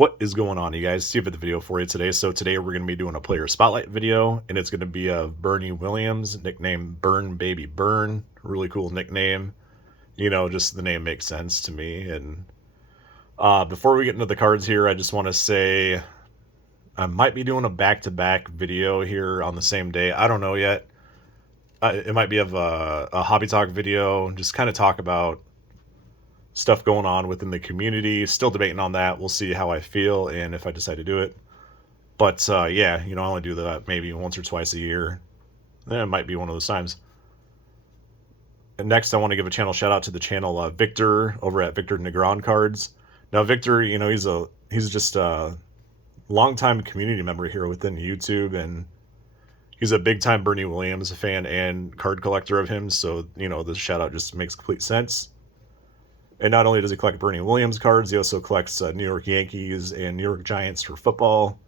What is going on, you guys? Steve with the video for you today. So today we're going to be doing a player spotlight video, and it's going to be of Bernie Williams, nicknamed Bern Baby Bern. Really cool nickname. Just the name makes sense to me. And before we get into the cards here, I just want to say I might be doing a back-to-back video here on the same day. I don't know yet. It might be of a hobby talk video, just kind of talk about stuff going on within the community. Still debating on that. We'll see how I feel and if I decide to do it. But yeah, I only do that maybe once or twice a year. It might be one of those times. And next, I want to give a channel shout out to the channel Victor over at Victor Negron Cards. Now, Victor, he's just a longtime community member here within YouTube, and he's a big time Bernie Williams fan and card collector of him. So the shout out just makes complete sense. And not only does he collect Bernie Williams cards, he also collects New York Yankees and New York Giants for football,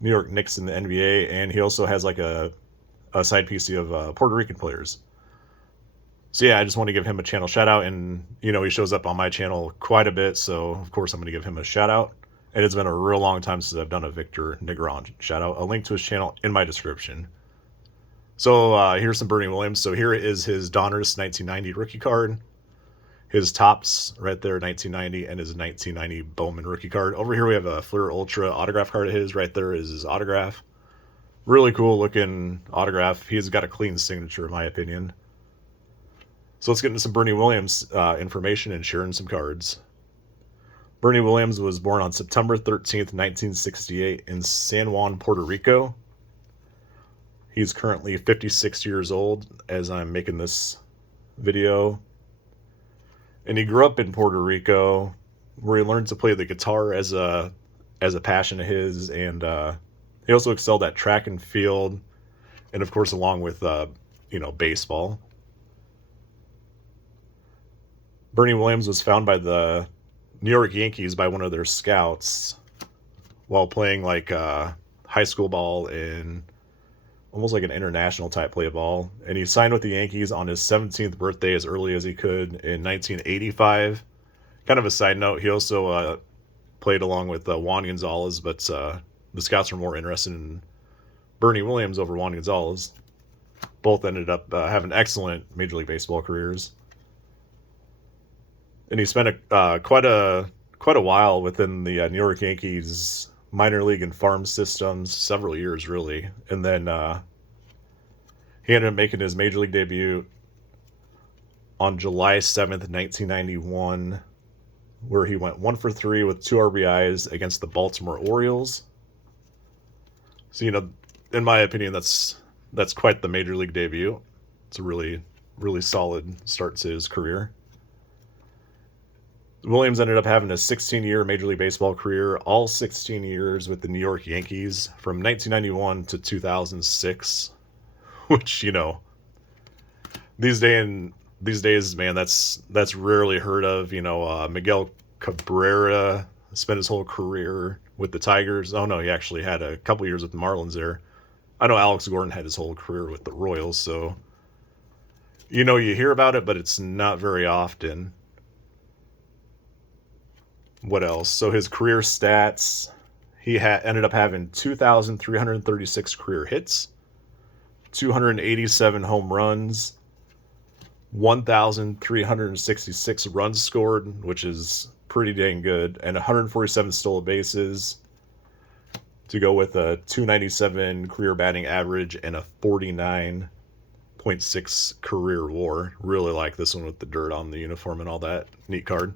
New York Knicks in the NBA, and he also has like a side PC of Puerto Rican players. So yeah, I just want to give him a channel shout out, and he shows up on my channel quite a bit, so of course I'm going to give him a shout out. And it's been a real long time since I've done a Victor Negron shout out. A link to his channel in my description. So here's some Bernie Williams. So here is his Donruss 1990 rookie card. His tops right there, 1990, and his 1990 Bowman rookie card. Over here we have a Fleer Ultra autograph card of his. Right there is his autograph. Really cool looking autograph. He's got a clean signature in my opinion. So let's get into some Bernie Williams information and sharing some cards. Bernie Williams was born on September 13th, 1968 in San Juan, Puerto Rico. He's currently 56 years old as I'm making this video. And he grew up in Puerto Rico, where he learned to play the guitar as a passion of his, and he also excelled at track and field, and of course along with baseball. Bernie Williams was found by the New York Yankees by one of their scouts while playing like high school ball and almost like an international type play ball. And he signed with the Yankees on his 17th birthday as early as he could in 1985. Kind of a side note, he also played along with Juan Gonzalez, but the scouts were more interested in Bernie Williams over Juan Gonzalez. Both ended up having excellent Major League Baseball careers. And he spent quite a while within the New York Yankees minor league and farm systems, several years really, and then he ended up making his major league debut on July 7th, 1991, where he went 1-for-3 with 2 RBIs against the Baltimore Orioles. So in my opinion, that's quite the major league debut. It's a really solid start to his career. Williams ended up having a 16-year Major League Baseball career, all 16 years with the New York Yankees from 1991 to 2006, which, these days, man, that's rarely heard of. Miguel Cabrera spent his whole career with the Tigers. Oh, no, he actually had a couple years with the Marlins there. I know Alex Gordon had his whole career with the Royals, so, you hear about it, but it's not very often. What else? So his career stats, he ended up having 2,336 career hits, 287 home runs, 1,366 runs scored, which is pretty dang good, and 147 stolen bases to go with a 297 career batting average and a 49.6 career WAR. Really like this one with the dirt on the uniform and all that. Neat card.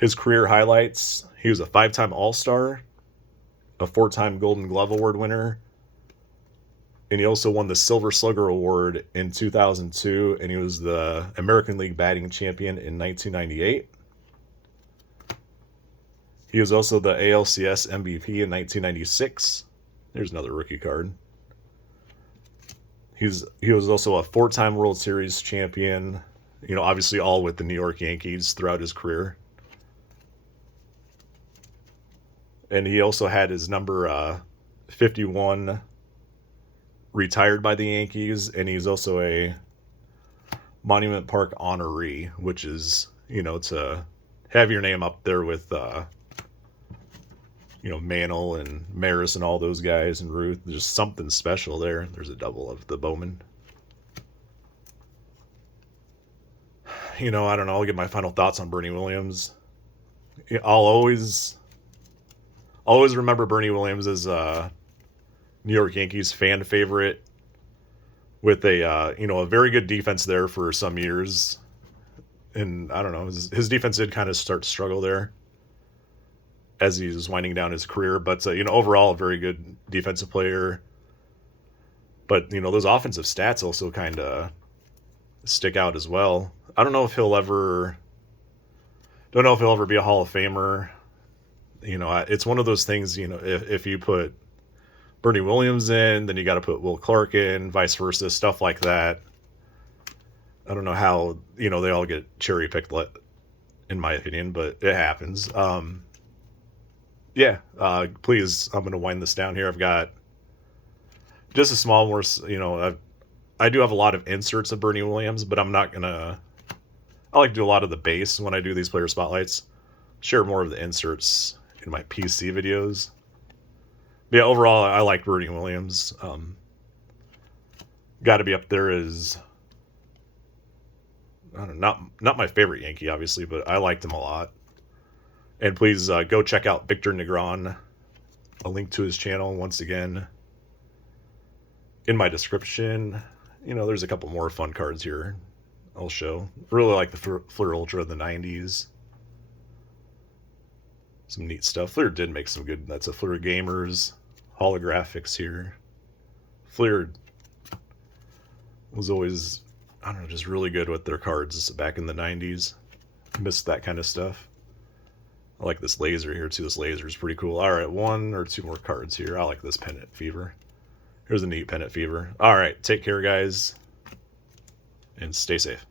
His career highlights: he was a 5-time All-Star, a 4-time Golden Glove Award winner, and he also won the Silver Slugger Award in 2002, and he was the American League batting champion in 1998. He was also the ALCS MVP in 1996. There's another rookie card. He was also a 4-time World Series champion, obviously all with the New York Yankees throughout his career. And he also had his number 51 retired by the Yankees, and he's also a Monument Park honoree, which is, to have your name up there with You know, Mantle and Maris and all those guys, and Ruth. There's just something special there. There's a double of the Bowman. You know, I don't know. I'll get my final thoughts on Bernie Williams. I'll always remember Bernie Williams as a New York Yankees fan favorite with a you know, a very good defense there for some years. And I don't know, his defense did kind of start to struggle there as he was winding down his career. But you know, overall, a very good defensive player. But you know, those offensive stats also kind of stick out as well. I don't know if he'll ever be a Hall of Famer. You know, it's one of those things. You know, if you put Bernie Williams in, then you got to put Will Clark in, vice versa, stuff like that. I don't know how, you know, they all get cherry picked, in my opinion, but it happens. Yeah, please, I'm going to wind this down here. I've got just a small more, you know, I do have a lot of inserts of Bernie Williams, but I'm not going to, I like to do a lot of the base when I do these player spotlights. Share more of the inserts in my PC videos. But yeah, overall, I like Bernie Williams. Got to be up there as, I don't know, not my favorite Yankee, obviously, but I liked him a lot. And please go check out Victor Negron. A link to his channel, once again, in my description. You know, there's a couple more fun cards here I'll show. Really like the Fleer Ultra of the 90s. Some neat stuff. Fleer did make some good, that's a Fleer Gamers holographics here. Fleer was always, I don't know, just really good with their cards back in the 90s. Missed that kind of stuff. I like this laser here too. This laser is pretty cool. All right, one or two more cards here. I like this Pennant Fever. Here's a neat Pennant Fever. All right, take care, guys, and stay safe.